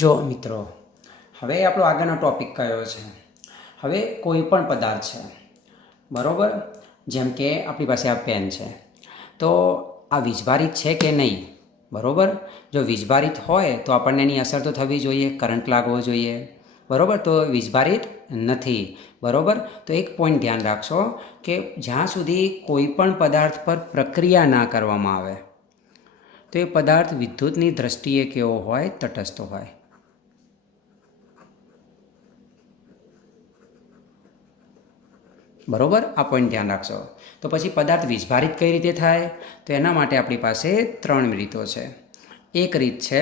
જો મિત્રો, હવે આપણો આગળનો ટોપિક કયો છે? હવે કોઈ પણ પદાર્થ છે, બરાબર? જેમ કે આપણી પાસે આ પેન છે, તો આ વીજભારિત છે કે નહીં? બરાબર. જો વીજભારિત હોય તો આપણને એની અસર તો થવી જોઈએ, કરંટ લાગવો જોઈએ, બરાબર? તો વીજભારિત નથી, બરાબર. તો એક પોઈન્ટ ધ્યાન રાખશો કે જ્યાં સુધી કોઈ પણ પદાર્થ પર પ્રક્રિયા ના કરવામાં આવે તો એ પદાર્થ વિદ્યુતની દ્રષ્ટિએ કેવો હોય? તટસ્થ હોય. બરાબર, આ પોઈન્ટ ધ્યાન રાખશો. તો પછી પદાર્થ વીજભારિત કઈ રીતે થાય? તો એના માટે આપણી પાસે 3 રીતો છે. એક રીત છે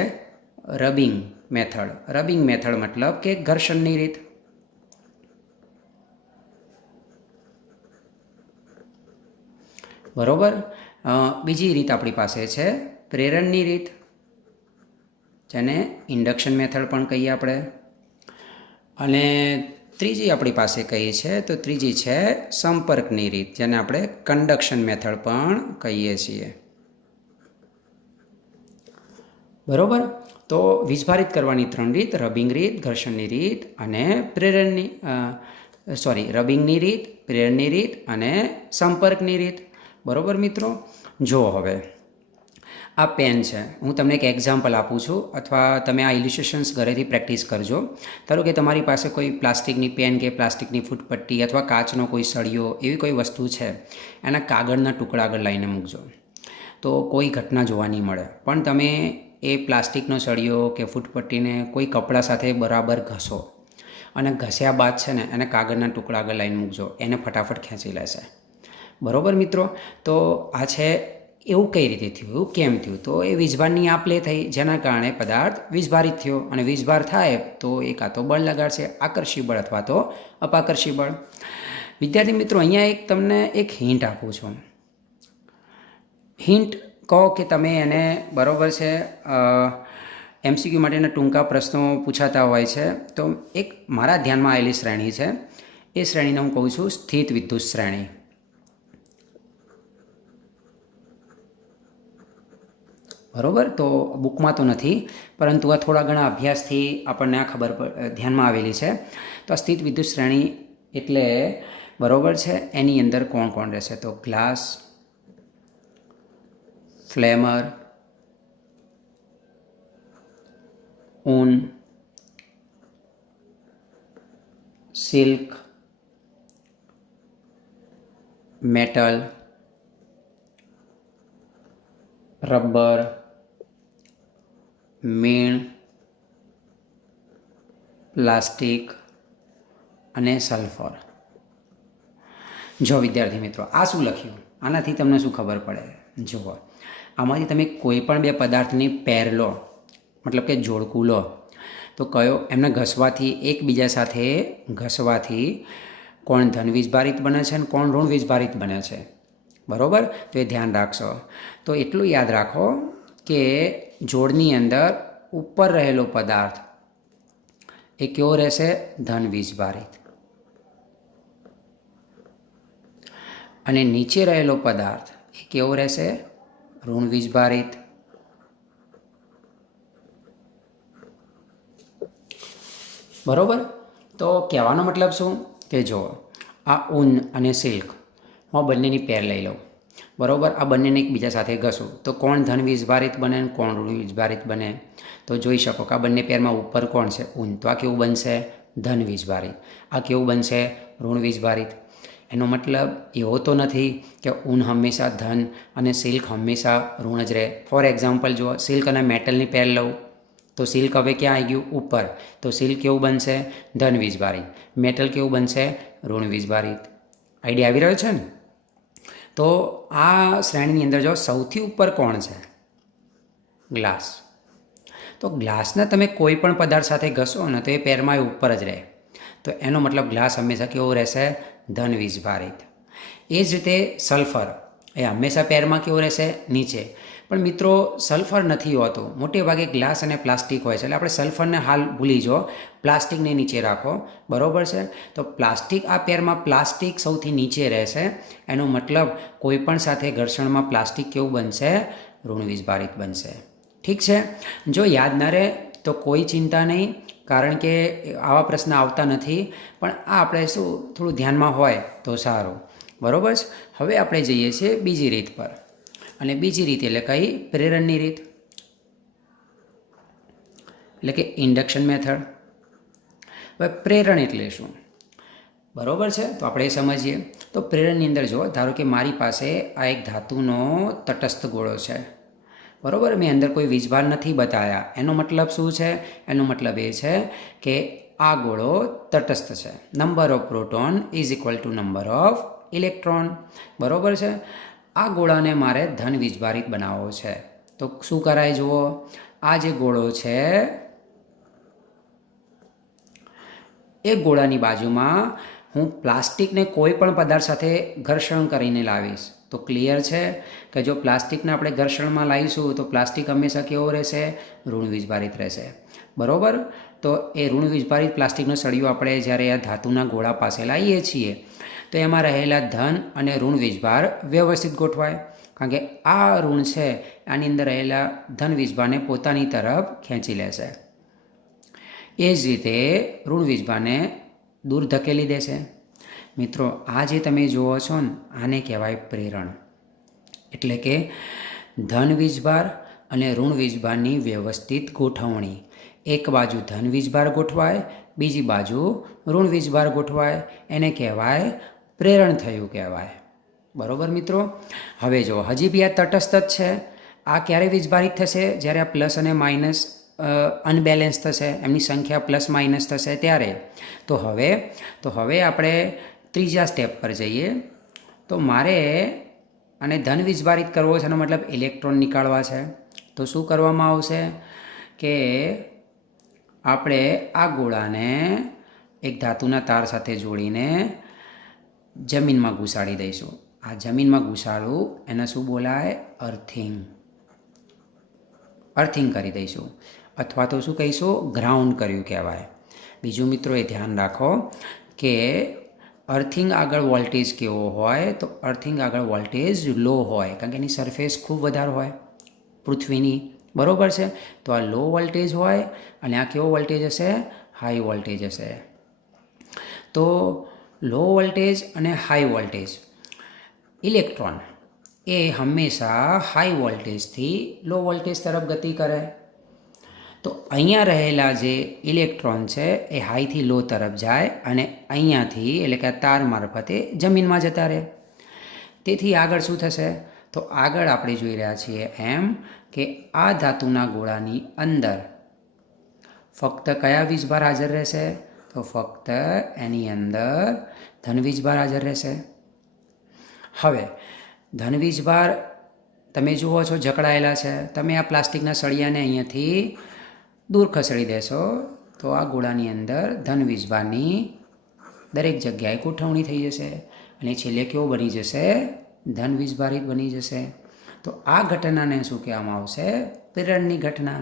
રબિંગ મેથડ. રબિંગ મેથડ મતલબ કે ઘર્ષણની રીત. બરાબર. બીજી રીત આપણી પાસે છે પ્રેરણની રીત, જેને ઇન્ડક્શન મેથડ પણ કહીએ આપણે. અને ત્રીજી આપણી પાસે કઈ છે? તો ત્રીજી છે સંપર્કની રીત, જેને આપણે કન્ડક્શન મેથડ પણ કહીએ છીએ. બરાબર. તો વીજભારિત કરવાની 3 રીત: રબિંગ રીત, ઘર્ષણની રીત અને રબિંગની રીત, પ્રેરણની રીત અને સંપર્કની રીત. બરાબર મિત્રો. જો હવે આ પેન છે, હું તમને એક એક્ઝામ્પલ આપું છું, અથવા તમે આ ઇલ્યુસ્ટ્રેશન્સ ઘરેથી પ્રેક્ટિસ કરજો. ધારો કે તમારી પાસે કોઈ પ્લાસ્ટિકની પેન કે પ્લાસ્ટિકની ફૂટપટ્ટી અથવા કાચનો કોઈ સળિયો, એવી કોઈ વસ્તુ છે, એના કાગળના ટુકડા આગળ લાવીને મૂકજો, તો કોઈ ઘટના જોવા નહીં મળે. પણ તમે એ પ્લાસ્ટિકનો સળિયો કે ફૂટપટ્ટીને કોઈ કપડાં સાથે બરાબર ઘસો, અને ઘસ્યા બાદ છે ને એને કાગળના ટુકડા આગળ લાવીને મૂકજો, એને ફટાફટ ખેંચી લેશે. બરાબર મિત્રો. તો આ છે એવું કઈ રીતે થયું, એવું કેમ થયું? તો એ વીજભારની આપ લે થઈ, જેના કારણે પદાર્થ વીજભારિત થયો. અને વીજભાર થાય તો એ કાં તો બળ લગાડશે, આકર્ષી બળ અથવા તો અપાકર્ષી બળ. વિદ્યાર્થી મિત્રો, અહીંયા તમને એક હિન્ટ આપું છું. હિન્ટ કહો કે તમે એને, બરાબર છે, MCQ માટેના ટૂંકા પ્રશ્નો પૂછાતા હોય છે. તો એક મારા ધ્યાનમાં આવેલી શ્રેણી છે, એ શ્રેણીને હું કહું છું સ્થિત વિદ્યુત શ્રેણી. બરાબર. તો બુકમાં તો નથી, પરંતુ આ થોડા ઘણા અભ્યાસથી આપણને આ ખબર ધ્યાનમાં આવેલી છે. તો આ સ્થિત વિદ્યુત શ્રેણી એટલે, બરાબર છે, એની અંદર કોણ કોણ રહેશે? તો ગ્લાસ, ફ્લેમર, ઊન, સિલ્ક, મેટલ, રબર, મીણ, પ્લાસ્ટિક અને સલ્ફર. જો વિદ્યાર્થી મિત્રો, આ શું લખ્યું? આનાથી તમને શું ખબર પડે? જુઓ, આમાંથી તમે કોઈ પણ 2 પદાર્થની પેર લો, મતલબ કે જોડકું લો, તો કયો એમને ઘસવાથી, એકબીજા સાથે ઘસવાથી કોણ ધન વીજભારિત બને છે અને કોણ ઋણ વીજભારિત બને છે? બરાબર. તો એ ધ્યાન રાખશો. તો એટલું યાદ રાખો કે જોડની અંદર ઉપર રહેલો પદાર્થ એ કેવો રહેશે? ધન વીજભારિત. અને નીચે રહેલો પદાર્થ એ કેવો રહેશે? ઋણ વીજભારિત. બરાબર. તો કહેવાનો મતલબ શું? કે જો આ ઊન અને સિલ્ક, હું બંનેની પેર લઈ લઉં, બરાબર. આ બંનેને એકબીજા સાથે ઘસું તો કોણ ધન વીજભારિત બને અને કોણ ઋણ વીજભારિત બને? તો જોઈ શકો કે આ બંને પેરમાં ઉપર કોણ છે? ઊન. તો આ કેવું બનશે? ધન વીજભારિત. આ કેવું બનશે? ઋણ વીજભારિત. એનો મતલબ એવો તો નથી કે ઊન હંમેશા ધન અને સિલ્ક હંમેશા ઋણ જ રહે. ફોર એક્ઝામ્પલ જુઓ, સિલ્ક અને મેટલની પેર લઉં તો સિલ્ક હવે ક્યાં આવી ગયું? ઉપર. તો સિલ્ક કેવું બનશે? ધન વીજભારિત. મેટલ કેવું બનશે? ઋણ વીજભારિત. આઈડિયા આવી રહ્યો છે ને? તો આ શ્રેણીની અંદર જો સૌથી ઉપર કોણ છે? ગ્લાસ. તો ગ્લાસને તમે કોઈ પણ પદાર્થ સાથે ઘસો ને તો એ પેરમાં એ ઉપર જ રહે. તો એનો મતલબ ગ્લાસ હંમેશા કેવો રહેશે? ધન વીજભારિત. એ જ રીતે સલ્ફર, એ હંમેશા પેરમાં કેવું રહેશે? નીચે. પણ મિત્રો, સલ્ફર નથી હોતું, મોટે ભાગે ગ્લાસ અને પ્લાસ્ટિક હોય છે. એટલે આપણે સલ્ફરને હાલ ભૂલી જાઓ, પ્લાસ્ટિકને નીચે રાખો, બરાબર છે. તો પ્લાસ્ટિક, આ પેરમાં પ્લાસ્ટિક સૌથી નીચે રહેશે. એનો મતલબ કોઈ પણ સાથે ઘર્ષણમાં પ્લાસ્ટિક કેવું બનશે? ઋણ વીજભારિત બનશે. ઠીક છે. જો યાદ ન રહે તો કોઈ ચિંતા નહીં, કારણ કે આવા પ્રશ્ન આવતા નથી, પણ આ આપણે શું થોડું ધ્યાનમાં હોય તો સારું, બરાબર છે. હવે આપણે જઈએ છીએ બીજી રીત પર, અને બીજી રીત એટલે કઈ? પ્રેરણની રીત, એટલે કે ઇન્ડક્શન મેથડ. હવે પ્રેરણ એટલે શું, બરાબર છે? તો આપણે એ સમજીએ. તો પ્રેરણની અંદર જો, ધારો કે મારી પાસે આ એક ધાતુનો તટસ્થ ગોળો છે, બરાબર. મેં અંદર કોઈ વીજભાર નથી બતાવ્યા. એનો મતલબ શું છે? એનો મતલબ એ છે કે આ ગોળો તટસ્થ છે. Number of proton is equal to number of electron, બરાબર છે. આ ગોળાને મારે ધન વીજભારિત બનાવવો છે. તો શું કરાય? જુઓ, આ જે ગોળો છે એ ગોળાની બાજુમાં હું પ્લાસ્ટિકને કોઈ પણ પદાર્થ સાથે ઘર્ષણ કરીને લાવીશ. તો ક્લિયર છે કે જો પ્લાસ્ટિકને આપણે ઘર્ષણમાં લાવીશું તો પ્લાસ્ટિક હંમેશા કેવો રહેશે? ઋણ વીજભારિત રહેશે, બરાબર. તો એ ઋણ વીજભારિત પ્લાસ્ટિકનો સળિયો આપણે જ્યારે આ ધાતુના ગોળા પાસે લાવીએ છીએ તો એમાં રહેલા ધન અને ઋણ વીજભાર વ્યવસ્થિત ગોઠવાય, કારણ કે આ ઋણ છે આની અંદર રહેલા ધન વીજભારને પોતાની તરફ ખેંચી લેશે. એ જ રીતે ઋણ વીજભારને દૂર ધકેલી દેશે. મિત્રો, આ જે તમે જુઓ છો ને, આને કહેવાય પ્રેરણ. એટલે કે ધન વીજભાર અને ઋણ વીજભારની વ્યવસ્થિત ગોઠવણી. એક બાજુ ધન વીજભાર ગોઠવાય, બીજી બાજુ ઋણ વીજભાર ગોઠવાય, એને કહેવાય પ્રેરણ થયું કહેવાય, બરાબર મિત્રો. હવે જો, હજી બી આ તટસ્થ જ છે. આ ક્યારે વીજભારિત થશે? જ્યારે આ પ્લસ અને માઇનસ અનબેલેન્સ થશે, એમની સંખ્યા પ્લસ માઇનસ થશે ત્યારે. તો હવે આપણે ત્રીજા સ્ટેપ પર જઈએ. તો મારે આને ધન વીજભારિત કરવો છે, એનો મતલબ ઇલેક્ટ્રોન નીકાળવા છે. તો શું કરવામાં આવશે કે આપણે આ ગોળાને એક ધાતુના તાર સાથે જોડીને જમીનમાં ઘુસાડી દઈશું. આ જમીનમાં ઘુસાડવું એને શું બોલાય? અર્થિંગ. અર્થિંગ કરી દઈશું, અથવા તો શું કહીશું? ગ્રાઉન્ડ કર્યું કહેવાય. બીજું મિત્રો એ ધ્યાન રાખો કે અર્થિંગ આગળ વોલ્ટેજ કેવો હોય? તો અર્થિંગ આગળ વોલ્ટેજ લો હોય, કારણ કે એની સરફેસ ખૂબ વધારે હોય પૃથ્વીની, બરાબર છે. તો આ લો વોલ્ટેજ હોય અને આ કેવો વોલ્ટેજ હશે? હાઈ વોલ્ટેજ હશે. તો લો વોલ્ટેજ અને હાઈ વોલ્ટેજ ઇલેક્ટ્રોન એ હંમેશા હાઈ વોલ્ટેજથી લો વોલ્ટેજ તરફ ગતિ કરે. તો અહીંયા રહેલા જે ઇલેક્ટ્રોન છે એ હાઈથી લો તરફ જાય અને અહીંયાથી, એટલે કે આ તાર મારફતે જમીનમાં જતા રહે. તેથી આગળ શું થશે? તો આગળ આપણે જોઈ રહ્યા છીએ એમ કે આ ધાતુના ગોળાની અંદર ફક્ત કયા વીજભાર હાજર રહેશે? તો ફક્ત એની અંદર ધન વીજભાર હાજર રહેશે. હવે ધન વીજભાર તમે જુઓ છો જકડાયેલા છે. તમે આ પ્લાસ્ટિકના સળિયાને અહીંયાથી દૂર ખસેડી દેશો તો આ ગોળાની અંદર ધન વીજભારની દરેક જગ્યાએ ગોઠવણી થઈ જશે અને છેલ્લે કેવો બની જશે? ધન વીજભારિત બની જશે. તો આ ઘટનાને શું કહેવામાં આવશે? પ્રેરણની ઘટના,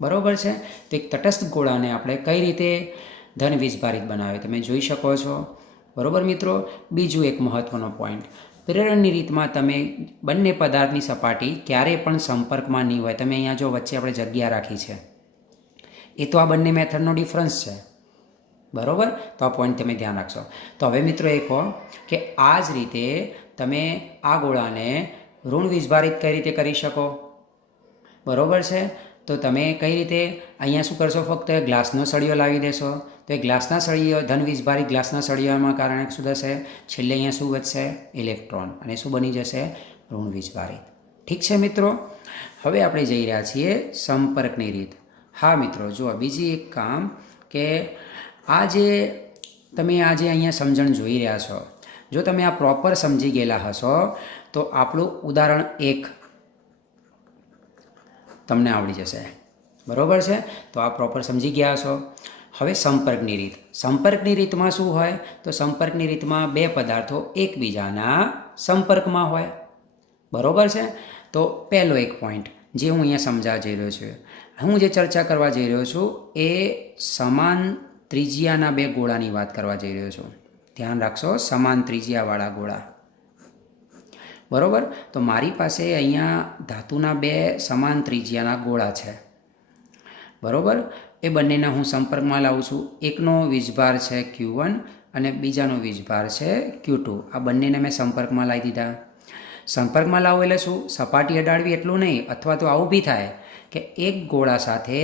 બરાબર છે. તો એક તટસ્થ ગોળાને આપણે કઈ રીતે ધન વીજભારિત બનાવે તમે જોઈ શકો છો, બરાબર મિત્રો. બીજું એક મહત્વનો પોઈન્ટ, પ્રેરણની રીતમાં તમે બંને પદાર્થની સપાટી ક્યારેય પણ સંપર્કમાં નહીં હોય. તમે અહીંયા જો વચ્ચે આપણે જગ્યા રાખી છે, એ તો આ બંને મેથડનો ડિફરન્સ છે, બરાબર. તો આ પોઈન્ટ તમે ધ્યાન રાખશો. તો હવે મિત્રો એ કહો કે આ જ રીતે તમે આ ગોળાને ઋણ વીજભારિત કઈ રીતે કરી શકો, બરાબર છે. તો તમે કઈ રીતે અહીંયા શું કરશો? ફક્ત ગ્લાસનો સળિયો લાવી દેશો. તો એ ગ્લાસના સળિયો, ધન વીજભારિત ગ્લાસના સળિયામાં કારણે શું થશે? છેલ્લે અહીંયા શું વધશે? ઇલેક્ટ્રોન. અને શું બની જશે? ઋણ વીજભારિત. ઠીક છે મિત્રો. હવે આપણે જઈ રહ્યા છીએ સંપર્કની રીત. હા મિત્રો, જુઓ બીજી એક કામ કે આ જે તમે આજે અહીંયા સમજણ જોઈ રહ્યા છો, જો તમે આ પ્રોપર સમજી ગયેલા હશો તો આપણું ઉદાહરણ 1 તમને આવડી જશે, બરાબર છે. તો આ પ્રોપર સમજી ગયા છો. હવે સંપર્કની રીત. સંપર્કની રીતમાં શું હોય? તો સંપર્કની રીતમાં બે પદાર્થો એકબીજાના સંપર્કમાં હોય, બરાબર છે. તો પહેલો એક પોઈન્ટ જે હું અહીંયા સમજાવવા જઈ રહ્યો છું, હું જે ચર્ચા કરવા જઈ રહ્યો છું એ સમાન ત્રિજ્યાના બે ગોળાની વાત કરવા જઈ રહ્યો છું. ધ્યાન રાખશો, સમાન ત્રિજ્યાવાળા ગોળા, બરાબર. તો મારી પાસે અહીંયા ધાતુના બે સમાન ત્રિજ્યાના ગોળા છે, બરાબર. એ બંનેના હું સંપર્કમાં લાવું છું. એકનો વીજભાર છે Q1 અને બીજાનો વીજભાર છે Q2. આ બંનેને મેં સંપર્કમાં લાવી દીધા. સંપર્કમાં લાવવું એટલે શું? સપાટી અડાડવી એટલું નહીં, અથવા તો આવું બી થાય કે એક ગોળા સાથે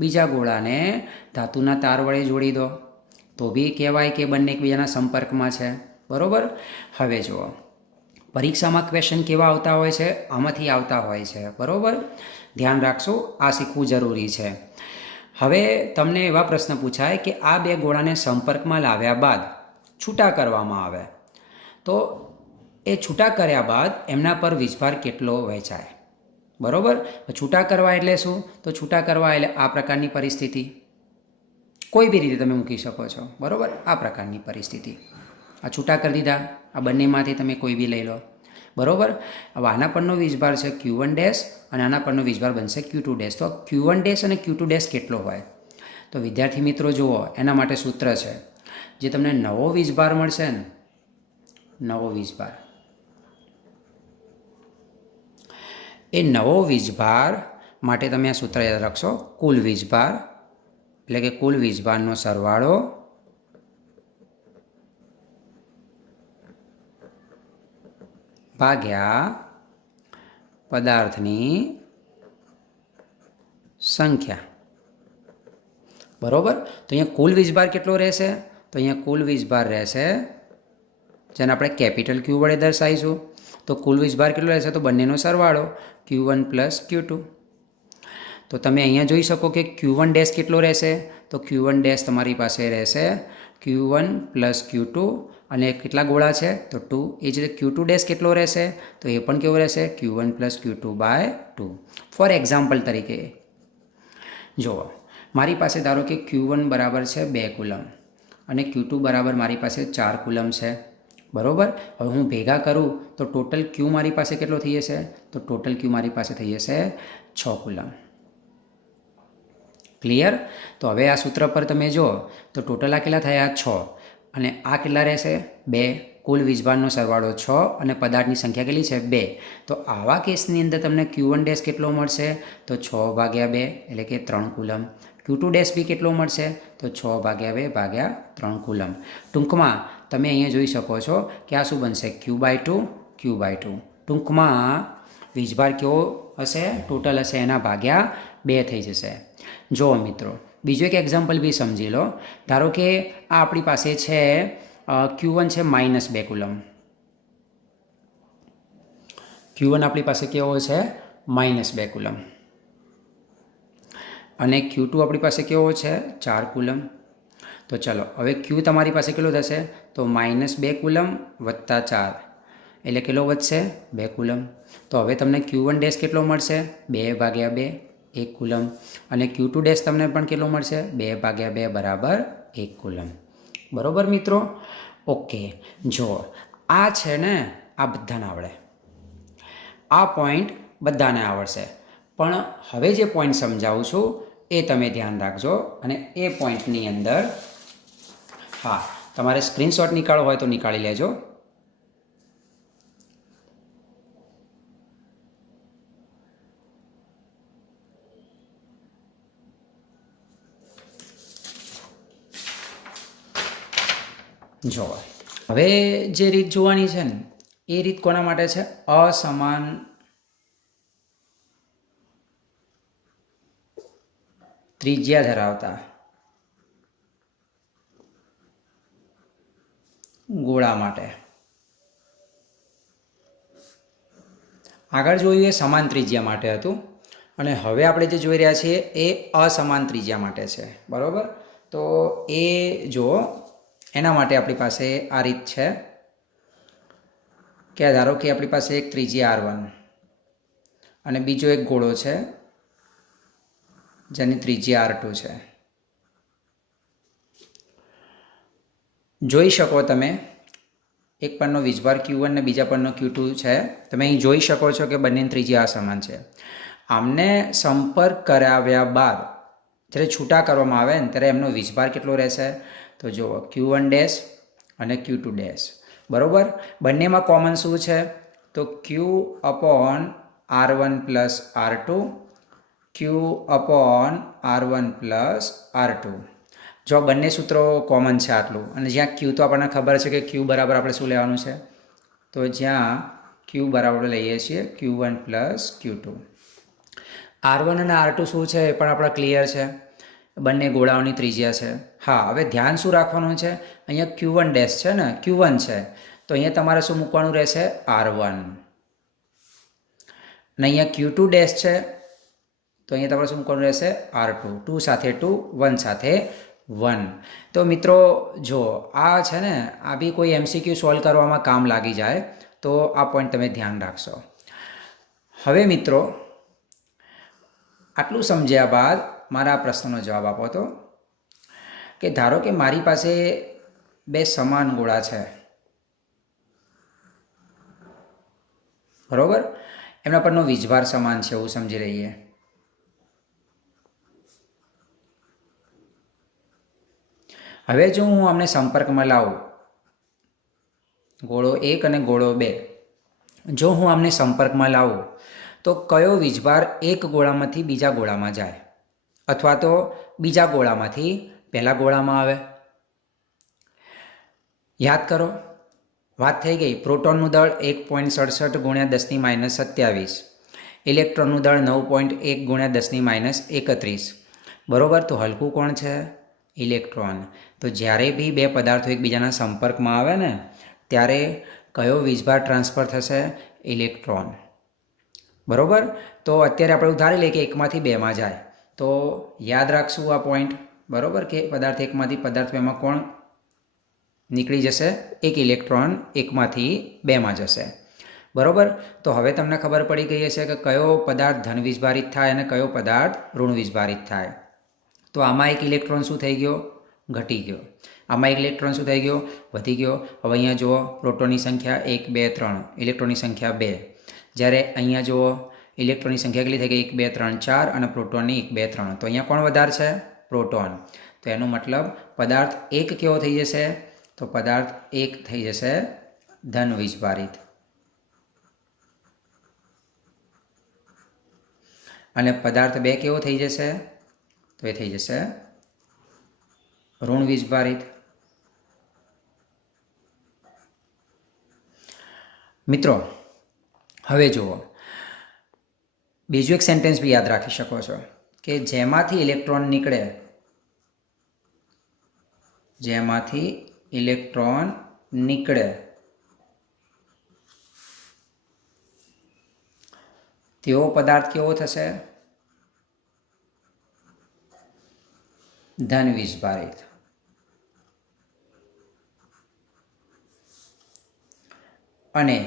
બીજા ગોળાને ધાતુના તાર વડે જોડી દો, તો બી કહેવાય કે બંને એકબીજાના સંપર્કમાં છે. બરાબર. હવે જુઓ, પરીક્ષામાં ક્વેશ્ચન કેવા આવતા હોય છે? આમાંથી આવતા હોય છે. બરાબર, ધ્યાન રાખશો, આ શીખવું જરૂરી છે. હવે તમને એવા પ્રશ્ન પૂછાય કે આ બે ગોળાને સંપર્કમાં લાવ્યા બાદ છૂટા કરવામાં આવે, તો એ છૂટા કર્યા બાદ એમના પર વીજભાર કેટલો વહેંચાય? બરાબર. છૂટા કરવા એટલે શું? તો છૂટા કરવા એટલે આ પ્રકારની પરિસ્થિતિ, કોઈ બી રીતે તમે મૂકી શકો છો. બરાબર, આ પ્રકારની પરિસ્થિતિ. આ છૂટા કરી દીધા, આ બંનેમાંથી તમે કોઈ બી લઈ લો. બરાબર. હવે આના પરનો વીજભાર છે Q1 ડેશ અને આના પરનો વીજભાર બનશે Q2 ડેશ. તો Q1 ડેશ અને Q2 ડેશ કેટલો હોય? તો વિદ્યાર્થી મિત્રો જુઓ, એના માટે સૂત્ર છે. જે તમને નવો વીજભાર મળશે ને, નવો વીજભાર, એ નવો વીજભાર માટે તમે આ સૂત્ર યાદ રાખશો. કુલ વીજભાર એટલે કે કુલ વીજભારનો સરવાળો ભાગ્યા પદાર્થની સંખ્યા. બરાબર. તો અહીંયા કુલ વીજભાર કેટલો રહેશે? તો અહીંયા કુલ વીજભાર રહેશે, જેને આપણે કેપિટલ Q વડે દર્શાવીશું. તો કુલ વીજભાર કેટલો રહેશે? તો બંનેનો સરવાળો Q1 પ્લસ Q2. તો તમે અહીંયા જોઈ શકો કે Q1 ડેશ કેટલો રહેશે? તો Q1 ડેશ તમારી પાસે રહેશે Q1 પ્લસ Q2 અને કેટલા ગોળા છે? તો 2. એ જ રીતે Q2 ડેશ કેટલો રહેશે? તો એ પણ કેવો રહેશે? Q1 plus Q2 by 2. For example તરીકે જુઓ, મારી પાસે ધારો કે Q1 બરાબર છે 2 કુલમ અને Q2 બરાબર મારી પાસે 4 કુલમ છે. બરાબર. હવે હું ભેગા કરું તો ટોટલ Q મારી પાસે કેટલો થઈ જશે? તો ટોટલ Q મારી પાસે થઈ જશે 6 કુલમ. ક્લિયર? તો હવે આ સૂત્ર પર તમે જુઓ તો ટોટલ આ કેટલા થયા? 6. અને આ કેટલા રહેશે? 2. કુલ વીજભારનો સરવાળો 6 અને પદાર્થની સંખ્યા કેટલી છે? 2. તો આવા કેસની અંદર તમને Q1 ડેશ કેટલો મળશે? તો 6 ભાગ્યા 2 એટલે કે 3 કુલમ. Q2 ડેશ બી કેટલો મળશે? તો 6 ભાગ્યા 2 ભાગ્યા 3 કુલમ. ટૂંકમાં તમે અહીંયા જોઈ શકો છો કે આ શું બનશે? Q/2 Q/2. ટૂંકમાં વીજભાર કેવો હશે? ટોટલ હશે એના ભાગ્યા 2 થઈ જશે. જુઓ મિત્રો, બીજું એક એક્ઝામ્પલ બી સમજી લો. ધારો કે આ આપણી પાસે છે Q1 છે -2 કુલમ. Q1 આપણી પાસે કેવો છે? -2 કુલમ. અને Q2 આપણી પાસે કેવો છે? 4 કુલમ. તો ચલો, હવે Q તમારી પાસે કેટલો થશે? તો -2 કુલમ વત્તા 4 એટલે કેટલો વધશે? 2 કુલમ. તો હવે તમને Q1 ડેશ કેટલો મળશે? 2 ભાગ્યા 2 1 કુલમ. અને Q2 ડેશ તમને પણ કેટલો મળશે? 2 ભાગ્યા 2 બરાબર 1 કુલમ. બરાબર મિત્રો? ઓકે. જુઓ, આ છે ને, આ બધાને આવડે, આ પોઈન્ટ બધાને આવડશે. પણ હવે જે પોઈન્ટ સમજાવું છું એ તમે ધ્યાન રાખજો. અને એ પોઈન્ટની અંદર હા, તમારે સ્ક્રીનશોટ નીકાળવો હોય તો નીકાળી લેજો. જો હવે જે રીત જોવાની છે ને, એ રીત કોના માટે છે? અસમાન ત્રિજ્યા ધરાવતા ગોળા માટે. આગળ જોયું એ સમાન ત્રિજ્યા માટે હતું અને હવે આપણે જે જોઈ રહ્યા છીએ એ અસમાન ત્રિજ્યા માટે છે. બરાબર? તો એ જુઓ, એના માટે આપણી પાસે આ રીત છે કે ધારો કે આપણી પાસે એક ત્રિજ્યા R1 અને બીજો એક ગોળો છે જેની ત્રિજ્યા R2 છે. જોઈ શકો તમે, એક પરનો વીજભાર Q1 અને બીજા પરનો Q2 છે. તમે અહીં જોઈ શકો છો કે બંનેની ત્રિજ્યા અસમાન છે. આમને સંપર્ક કરાવ્યા બાદ જ્યારે છૂટા કરવામાં આવે ને ત્યારે એમનો વીજભાર કેટલો રહેશે? તો જુઓ, Q1 ડેશ અને Q2 ડેશ. બરાબર? બંનેમાં કોમન શું છે? તો Q/R1 + R2 ક્યુ અપોન R1 પ્લસ R2. જો બંને સૂત્રો કોમન છે આટલું, અને જ્યાં ક્યુ તો આપણને ખબર છે કે ક્યુ બરાબર આપણે શું લેવાનું છે, તો જ્યાં ક્યુ બરાબર લઈએ છીએ Q1 પ્લસ Q2. R1 અને R2 શું છે એ પણ આપણે ક્લિયર છે, બંને ગોળાઓની ત્રિજ્યા છે. હા, હવે ધ્યાન શું રાખવાનું છે, અહીંયા Q1 ડેશ છે ને, Q1 છે, તો અહીંયા તમારે શું મૂકવાનું રહેશે, R1. અને અહીંયા Q2 ડેશ છે, તો અહીંયા તમારે શું મૂકવાનું રહેશે, R2. 2 સાથે 2, 1 સાથે 1. તો મિત્રો જો આ છે ને, આ બી કોઈ MCQ સોલ્વ કરવામાં કામ લાગી જાય, તો આ પોઈન્ટ તમે ધ્યાન રાખશો. હવે મિત્રો આટલું સમજ્યા બાદ મારા પ્રશ્નનો જવાબ આપો તો, કે ધારો કે મારી પાસે બે સમાન ગોળા છે, બરોબર, એમના પરનો વીજભાર સમાન છે એવું સમજી લઈએ. હવે જો હું આમને સંપર્કમાં લાવું, ગોળો 1 અને ગોળો 2, જો હું આમને સંપર્કમાં લાવું તો કયો વીજભાર એક ગોળામાંથી બીજા ગોળામાં જાય, અથવા તો બીજા ગોળામાંથી પહેલા ગોળામાં આવે? યાદ કરો, વાત થઈ ગઈ. પ્રોટોનનું દળ 1.67 ગુણ્યા 10⁻27, ઇલેક્ટ્રોનનું દળ 9.1 ગુણ્યા 10⁻31. બરોબર, તો હલકું કોણ છે? ઇલેક્ટ્રોન. તો જ્યારે બી બે પદાર્થો એકબીજાના સંપર્કમાં આવે ને, ત્યારે કયો વીજભાર ટ્રાન્સફર થશે? ઇલેક્ટ્રોન. બરોબર, તો અત્યારે આપણે ધારી લઈએ કે એકમાંથી બેમાં જાય, તો યાદ રાખશું આ પોઈન્ટ, બરોબર, કે પદાર્થ એકમાંથી પદાર્થ બેમાં કોણ નીકળી જશે? એક ઇલેક્ટ્રોન એકમાંથી બેમાં જશે. બરોબર, તો હવે તમને ખબર પડી ગઈ હશે કે કયો પદાર્થ ધન વીજભારિત થાય અને કયો પદાર્થ ઋણ વીજભારિત થાય. તો આમાં એક ઇલેક્ટ્રોન શું થઈ ગયો? ઘટી ગયો. આમાં એક ઇલેક્ટ્રોન શું થઈ ગયો? વધી ગયો. હવે અહીંયા જુઓ, પ્રોટોનની સંખ્યા 1, 2, 3, ઇલેક્ટ્રોનની સંખ્યા 2. જ્યારે અહીંયા જુઓ, ઇલેક્ટ્રોનની સંખ્યા કેટલી થઈ ગઈ? 1, 2, 3, 4, અને પ્રોટોનની 1, 2, 3. તો અહીંયા કોણ વધારે છે? પ્રોટોન. તો એનો મતલબ પદાર્થ એક કેવો થઈ જશે? તો પદાર્થ એક થઈ જશે ધન વીજભારિત, અને પદાર્થ 2 કેવો થઈ જશે? તો એ થઈ જશે ઋણ વીજભારિત. મિત્રો હવે જુઓ, બીજું એક સેન્ટેન્સ બી યાદ રાખી શકો છો, કે જેમાંથી ઇલેક્ટ્રોન નીકળે, જેમાંથી ઇલેક્ટ્રોન નીકળે તેવો પદાર્થ કેવો થશે? ધન વીજભારિત. અને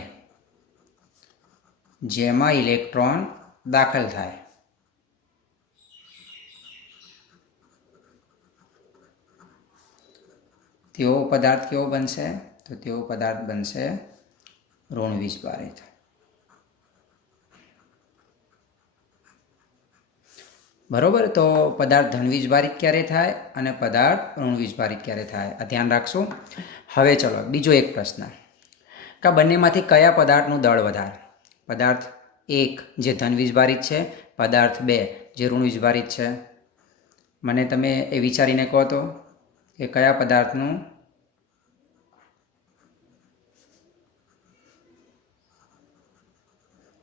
જેમાં ઇલેક્ટ્રોન દાખલ થાય તેવો પદાર્થ કેવો બનશે? તો તેવો પદાર્થ બનશે ઋણ વીજભારિત. બરોબર, તો પદાર્થ ધન વીજભારિત ક્યારે થાય અને પદાર્થ ઋણ વીજભારિત ક્યારે થાય, આ ધ્યાન રાખશું. હવે ચલો બીજો એક પ્રશ્ન, કે બંનેમાંથી કયા પદાર્થનું દળ વધારે? પદાર્થ 1 જે ધન વીજભારિત છે, પદાર્થ 2 જે ઋણ વીજભારિત છે. મને તમે એ વિચારીને કહો તો કે કયા પદાર્થનું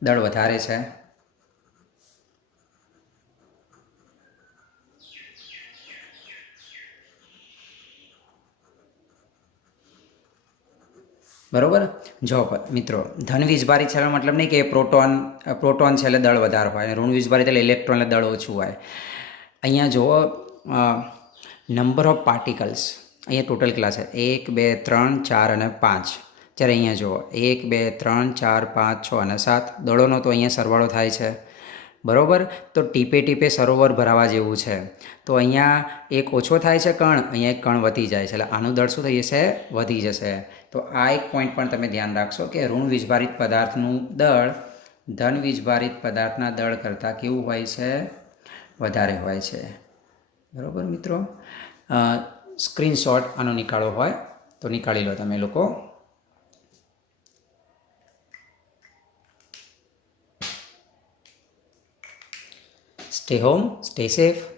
દળ વધારે છે? બરોબર, જો મિત્રો ધન વીજભારિત છે મતલબ નહીં કે પ્રોટોન છે એટલે દળ વધારે હોય, અને ઋણ વીજભારિત એટલે ઇલેક્ટ્રોન એટલે દળ ઓછું હોય. અહીંયા જુઓ, નંબર ઓફ પાર્ટિકલ્સ અહીંયા ટોટલ કેટલા છે? 1, 2, 3, 4 અને 5. જ્યારે અહીંયા જુઓ 1, 2, 3, 4, 5, 6 અને 7, દળોનો તો અહીંયા સરવાળો થાય છે. બરોબર, તો ટીપે ટીપે સરોવર ભરાવા જેવું છે. તો અહીંયા એક ઓછો થાય છે કણ, અહીંયા એક કણ વધી જાય છે, એટલે આનું દળ શું થઈ જશે? વધી જશે. તો આ એક પોઈન્ટ પણ તમે ધ્યાન રાખશો કે ઋણ વીજભારિત પદાર્થનું દળ ધન વીજભારિત પદાર્થના દળ કરતાં કેવું હોય છે? વધારે હોય છે. બરાબર મિત્રો, સ્ક્રીનશોટ આનો નીકાળો હોય તો નીકાળી લો તમે લોકો. Stay home, stay safe.